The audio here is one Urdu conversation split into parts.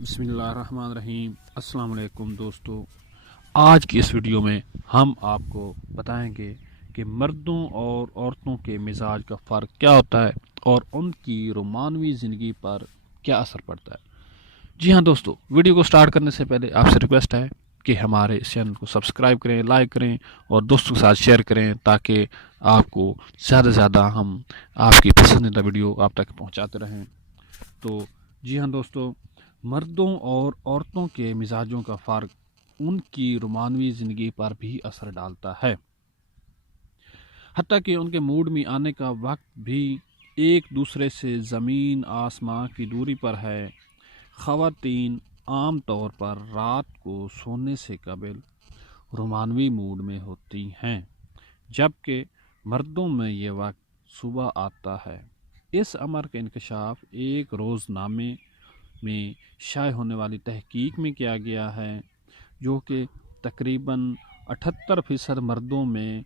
بسم اللہ الرحمن الرحیم۔ السلام علیکم دوستو، آج کی اس ویڈیو میں ہم آپ کو بتائیں گے کہ مردوں اور عورتوں کے مزاج کا فرق کیا ہوتا ہے اور ان کی رومانوی زندگی پر کیا اثر پڑتا ہے۔ جی ہاں دوستو، ویڈیو کو سٹارٹ کرنے سے پہلے آپ سے ریکویسٹ ہے کہ ہمارے اس چینل کو سبسکرائب کریں، لائک کریں اور دوستوں کے ساتھ شیئر کریں تاکہ آپ کو زیادہ سے زیادہ ہم آپ کی پسندیدہ ویڈیو آپ تک پہنچاتے رہیں۔ تو جی ہاں دوستو، مردوں اور عورتوں کے مزاجوں کا فرق ان کی رومانوی زندگی پر بھی اثر ڈالتا ہے، حتیٰ کہ ان کے موڈ میں آنے کا وقت بھی ایک دوسرے سے زمین آسمان کی دوری پر ہے۔ خواتین عام طور پر رات کو سونے سے قبل رومانوی موڈ میں ہوتی ہیں، جبکہ مردوں میں یہ وقت صبح آتا ہے۔ اس امر کا انکشاف ایک روزنامے میں شائع ہونے والی تحقیق میں کیا گیا ہے، جو کہ تقریباً 78% مردوں میں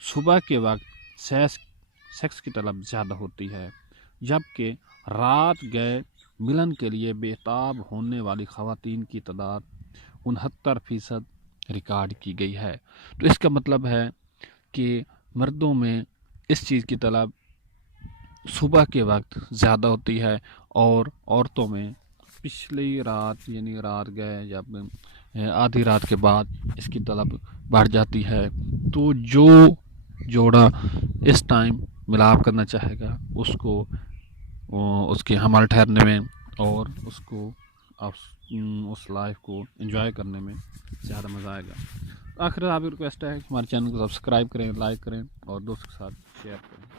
صبح کے وقت سیکس کی طلب زیادہ ہوتی ہے، جبکہ رات گئے ملن کے لیے بےتاب ہونے والی خواتین کی تعداد 69% ریکارڈ کی گئی ہے۔ تو اس کا مطلب ہے کہ مردوں میں اس چیز کی طلب صبح کے وقت زیادہ ہوتی ہے اور عورتوں میں پچھلی رات یعنی رات گئے یا آدھی رات کے بعد اس کی طلب بڑھ جاتی ہے۔ تو جو جوڑا اس ٹائم ملاپ کرنا چاہے گا اس کو اس کے حمل ٹھہرنے میں اور اس کو اس لائف کو انجوائے کرنے میں زیادہ مزہ آئے گا۔ آخر آپ کی ریکویسٹ ہے کہ ہمارے چینل کو سبسکرائب کریں، لائک کریں اور دوستوں کے ساتھ شیئر کریں۔